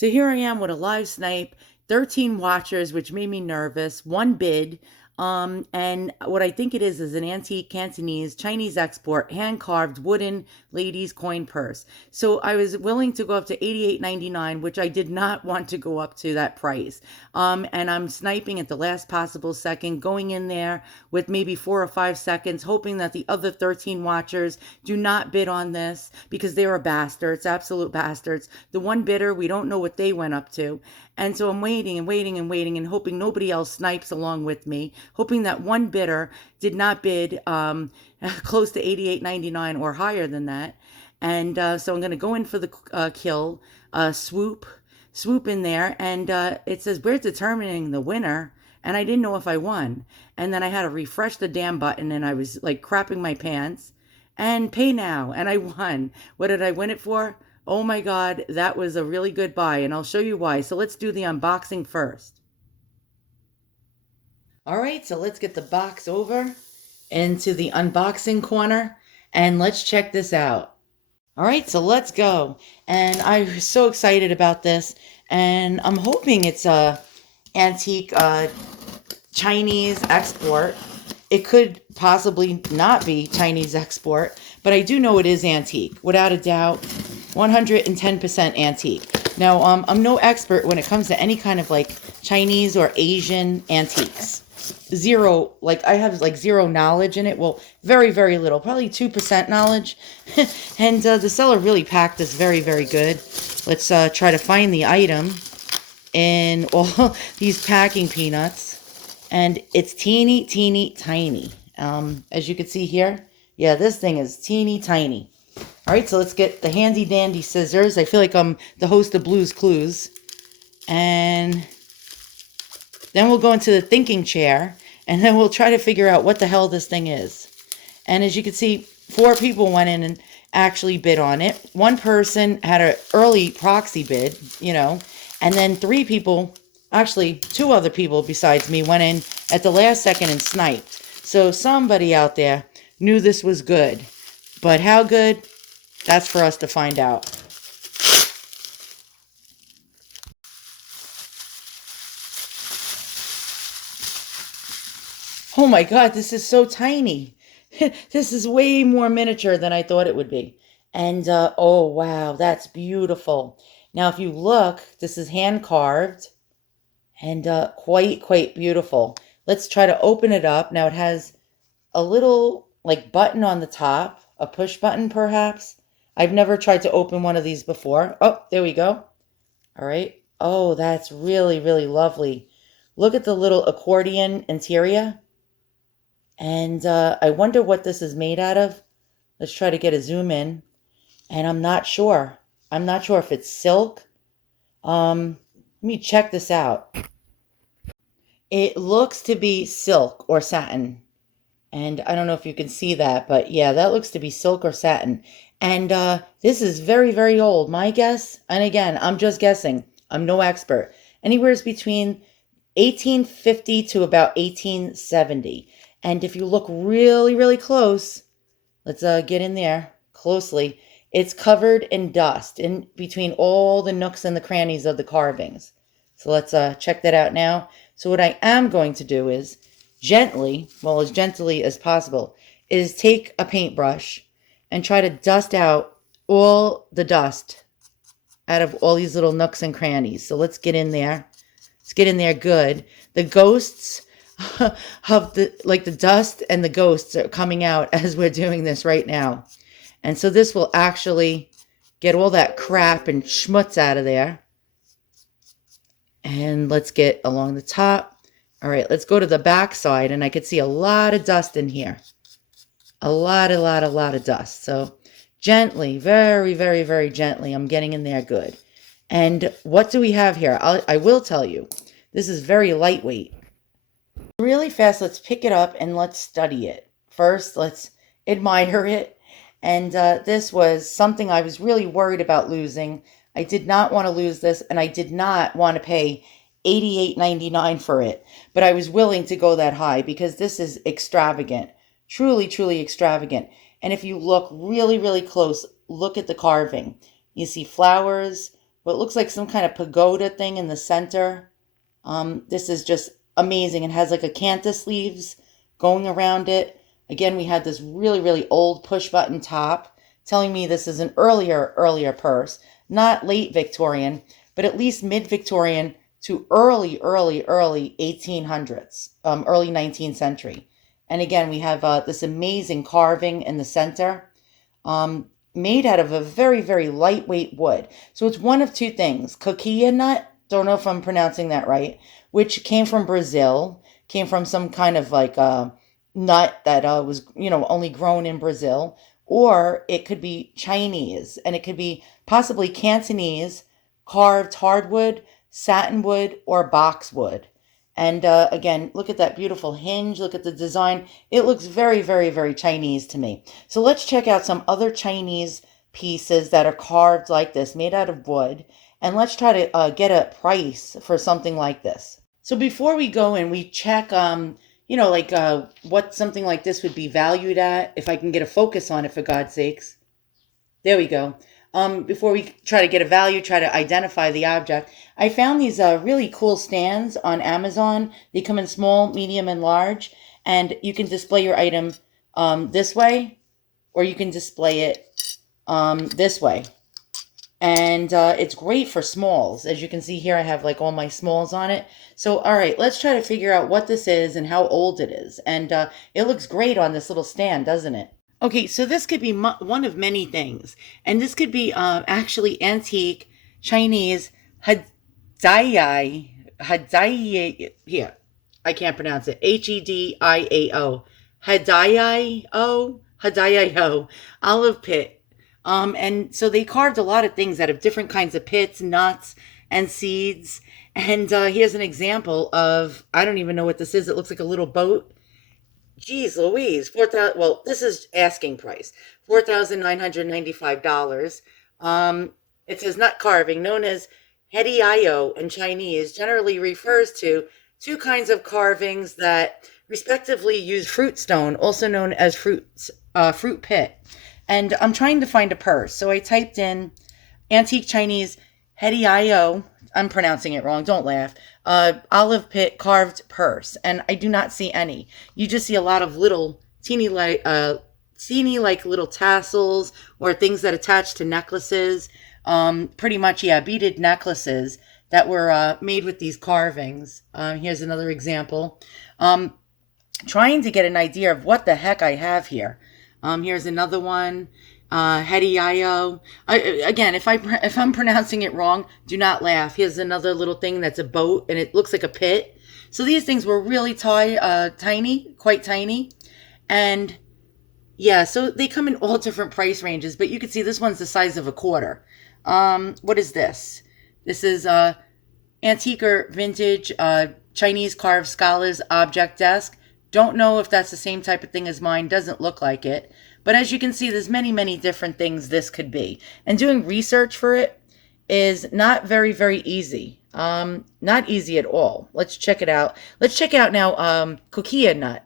So here I am with a live snipe, 13 watchers, which made me nervous, one bid. And what I think it is an antique Cantonese Chinese export, hand carved wooden ladies coin purse. So I was willing to go up to $88.99, which I did not want to go up to that price. And I'm sniping at the last possible second, going in there with maybe 4 or 5 seconds, hoping that the other 13 watchers do not bid on this because they are bastards, absolute bastards. The one bidder, we don't know what they went up to. And so I'm waiting and waiting and waiting and hoping nobody else snipes along with me, hoping that one bidder did not bid close to $88.99 or higher than that. And so I'm going to go in for the kill, swoop in there. And it says, we're determining the winner. And I didn't know if I won. And then I had to refresh the damn button and I was like crapping my pants. And pay now. And I won. What did I win it for? Oh my God, that was a really good buy, and I'll show you why. So let's do the unboxing first. All right, so let's get the box over into the unboxing corner, and let's check this out. All right, so let's go. And I'm so excited about this, and I'm hoping it's a antique Chinese export. It could possibly not be Chinese export, but I do know it is antique, without a doubt. 110% antique. Now, I'm no expert when it comes to any kind of like Chinese or Asian antiques. Zero, like I have like zero knowledge in it. Well, very, very little, probably 2% knowledge. And the seller really packed this very, very good. Let's try to find the item in all these packing peanuts. And it's teeny, teeny, tiny. As you can see here, yeah, this thing is teeny, tiny. All right, so let's get the handy dandy scissors. I feel like I'm the host of Blue's Clues. And then we'll go into the thinking chair, and then we'll try to figure out what the hell this thing is. And as you can see, 4 people went in and actually bid on it. One person had an early proxy bid, you know, and then 3 people, actually 2 other people besides me, went in at the last second and sniped. So somebody out there knew this was good. But how good? That's for us to find out. Oh my God, this is so tiny. This is way more miniature than I thought it would be. And oh wow, that's beautiful. Now if you look, this is hand carved and quite beautiful. Let's try to open it up. Now it has a little like button on the top, a push button perhaps. I've never tried to open one of these before. Oh, there we go. All right. Oh, that's really, really lovely. Look at the little accordion interior. And I wonder what this is made out of. Let's try to get a zoom in. And I'm not sure. I'm not sure if it's silk. Let me check this out. It looks to be silk or satin. And I don't know if you can see that, but yeah, that looks to be silk or satin. And this is very, very old. My guess, and again, I'm just guessing. I'm no expert. Anywhere between 1850 to about 1870. And if you look really, really close, let's get in there closely. It's covered in dust in between all the nooks and the crannies of the carvings. So let's check that out now. So what I am going to do is gently, well, as gently as possible, is take a paintbrush and try to dust out all the dust out of all these little nooks and crannies. So let's get in there. Let's get in there good. The ghosts of the dust and the ghosts are coming out as we're doing this right now. And so this will actually get all that crap and schmutz out of there. And let's get along the top. All right, let's go to the back side, and I could see a lot of dust in here. A lot of dust. So gently, very, very, very gently, I'm getting in there good. And what do we have here? I will tell you, this is very lightweight. Really fast, let's pick it up and let's study it. First, let's admire it. And this was something I was really worried about losing. I did not want to lose this, and I did not want to pay $88.99 for it. But I was willing to go that high because this is extravagant. Truly, truly extravagant. And if you look really, really close, look at the carving. You see flowers, what looks like some kind of pagoda thing in the center. This is just amazing. It has like a canthus leaves going around it. Again, we had this really, really old push button top telling me this is an earlier purse, not late Victorian, but at least mid Victorian to early 1800s, early 19th century. And again, we have this amazing carving in the center, made out of a very, very lightweight wood. So it's one of two things. Coquilla nut, don't know if I'm pronouncing that right, which came from Brazil, came from some kind of like nut that was, only grown in Brazil. Or it could be Chinese, and it could be possibly Cantonese, carved hardwood, satinwood, or boxwood. And again, look at that beautiful hinge. Look at the design. It looks very, very, very Chinese to me. So let's check out some other Chinese pieces that are carved like this, made out of wood. And let's try to get a price for something like this. So before we go and we check, like what something like this would be valued at, if I can get a focus on it, for God's sakes. There we go. Before we try to get a value, try to identify the object, I found these really cool stands on Amazon. They come in small, medium, and large, and you can display your item this way, or you can display it this way. And it's great for smalls. As you can see here, I have like all my smalls on it. So, all right, let's try to figure out what this is and how old it is. And it looks great on this little stand, doesn't it? Okay, so this could be one of many things. And this could be actually antique Chinese Hadaiao. Here, I can't pronounce it. Hediao. Hadaiao olive pit. And so they carved a lot of things out of different kinds of pits, nuts, and seeds. And here's an example of, I don't even know what this is. It looks like a little boat. Geez Louise, 4,000. Well, this is asking price, $4,995. It says nut carving, known as hediayo in Chinese, generally refers to two kinds of carvings that respectively use fruit stone, also known as fruit pit. And I'm trying to find a purse, so I typed in antique Chinese hediayo. I'm pronouncing it wrong. Don't laugh. Olive pit carved purse, and I do not see any. You just see a lot of little teeny like little tassels or things that attach to necklaces. Pretty much, yeah, beaded necklaces that were made with these carvings. Here's another example. Trying to get an idea of what the heck I have here. Here's another one. Hediayo. Again, if I'm pronouncing it wrong, do not laugh. Here's another little thing that's a boat, and it looks like a pit. So these things were really tiny, quite tiny, and yeah. So they come in all different price ranges, but you can see this one's the size of a quarter. What is this? This is antique or vintage Chinese carved scholars object desk. Don't know if that's the same type of thing as mine. Doesn't look like it. But as you can see, there's many, many different things this could be. And doing research for it is not very, very easy. Not easy at all. Let's check it out. Let's check out now coquilla nut.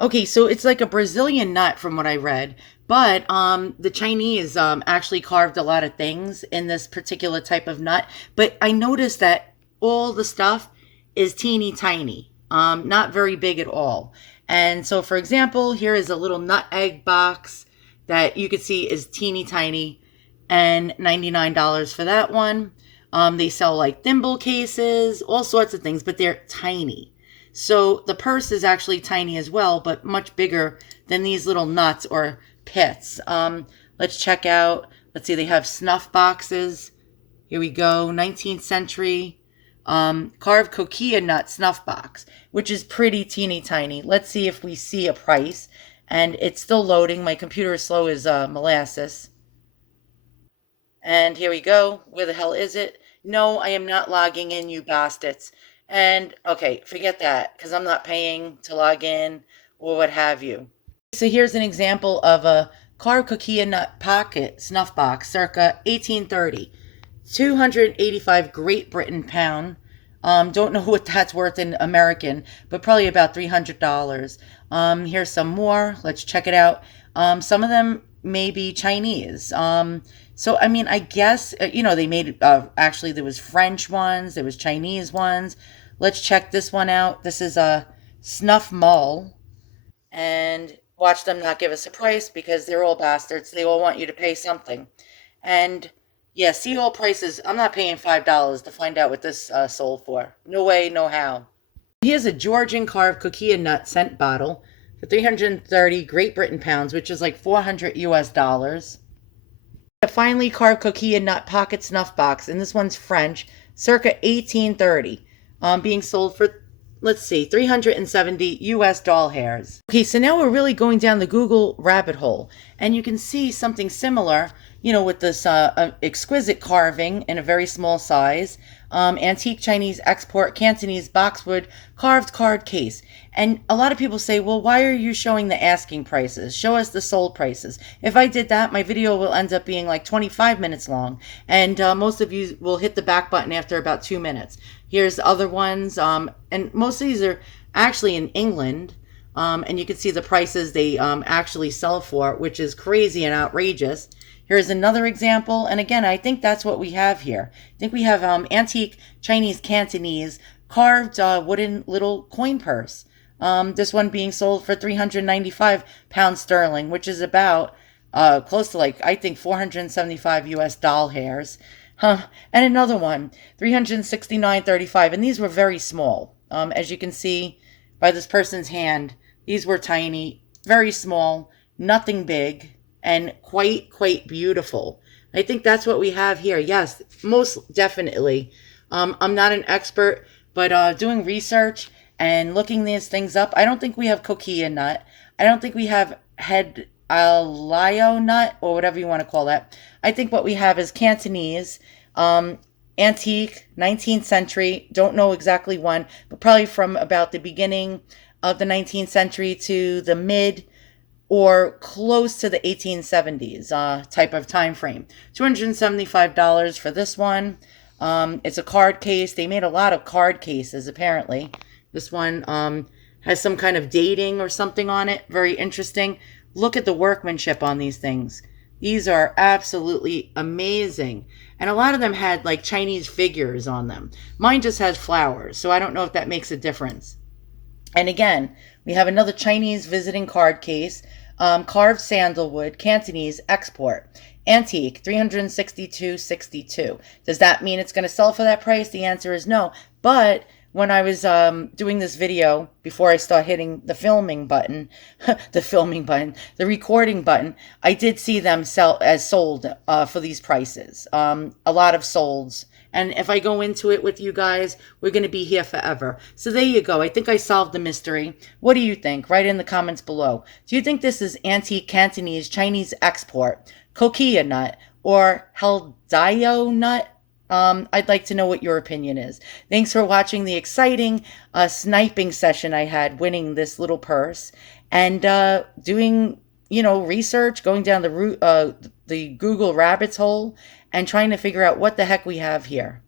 Okay, so it's like a Brazilian nut from what I read. But the Chinese actually carved a lot of things in this particular type of nut. But I noticed that all the stuff is teeny tiny. Not very big at all. And so, for example, here is a little nut egg box that you could see is teeny tiny, and $99 for that one. They sell like thimble cases, all sorts of things, but they're tiny. So the purse is actually tiny as well, but much bigger than these little nuts or pits. Let's check out, let's see, they have snuff boxes. Here we go, 19th century. Carved coquilla nut snuff box, which is pretty teeny tiny. Let's see if we see a price. And it's still loading. My computer is slow as molasses. And here we go. Where the hell is it? No, I am not logging in, you bastards. And okay, forget that, because I'm not paying to log in or what have you. So here's an example of a carved coquilla nut pocket snuff box circa 1830. 285 Great Britain pound. Don't know what that's worth in American, but probably about $300. Here's some more. Let's check it out. Some of them may be Chinese. So, I mean, I guess, they made, actually, there was French ones, there was Chinese ones. Let's check this one out. This is a Snuff Mull. And watch them not give us a price because they're all bastards. They all want you to pay something. And yeah, see all prices. I'm not paying $5 to find out what this sold for. No way, no how. Here's a Georgian carved coquilla nut scent bottle for 330 Great Britain pounds, which is like 400 US dollars. A finely carved coquilla nut pocket snuff box, and this one's French, circa 1830, being sold for, let's see, 370 US doll hairs. Okay, so now we're really going down the Google rabbit hole, and you can see something similar, with this exquisite carving in a very small size, antique Chinese export Cantonese boxwood carved card case. And a lot of people say, well, why are you showing the asking prices? Show us the sold prices. If I did that, my video will end up being like 25 minutes long, and most of you will hit the back button after about 2 minutes. Here's other ones, and most of these are actually in England, and you can see the prices they actually sell for, which is crazy and outrageous. Here's another example, and again, I think that's what we have here. I think we have antique Chinese Cantonese carved wooden little coin purse. This one being sold for 395 pounds sterling, which is about close to, like, I think 475 US doll hairs. Huh. And another one, 369.35, and these were very small. As you can see by this person's hand, these were tiny, very small, nothing big, and quite beautiful. I think that's what we have here. Yes, most definitely. I'm not an expert, but doing research and looking these things up, I don't think we have coquilla nut. I don't think we have head alio nut, or whatever you want to call that. I think what we have is Cantonese, antique, 19th century, don't know exactly when, but probably from about the beginning of the 19th century to the mid or close to the 1870s type of time frame. $275 for this one. It's a card case. They made a lot of card cases, apparently. This one has some kind of dating or something on it. Very interesting. Look at the workmanship on these things. These are absolutely amazing. And a lot of them had like Chinese figures on them. Mine just has flowers, so I don't know if that makes a difference. And again, we have another Chinese visiting card case, carved sandalwood, Cantonese export, antique, 362.62. Does that mean it's going to sell for that price? The answer is no. But when I was doing this video, before I start hitting the filming button, the recording button, I did see them sell as sold for these prices. A lot of solds. And if I go into it with you guys, we're going to be here forever. So there you go. I think I solved the mystery. What do you think? Write in the comments below. Do you think this is antique Cantonese Chinese export, coquilla nut, or Heldio nut? I'd like to know what your opinion is. Thanks for watching the exciting sniping session I had winning this little purse, and doing, research, going down the Google rabbit's hole, and trying to figure out what the heck we have here.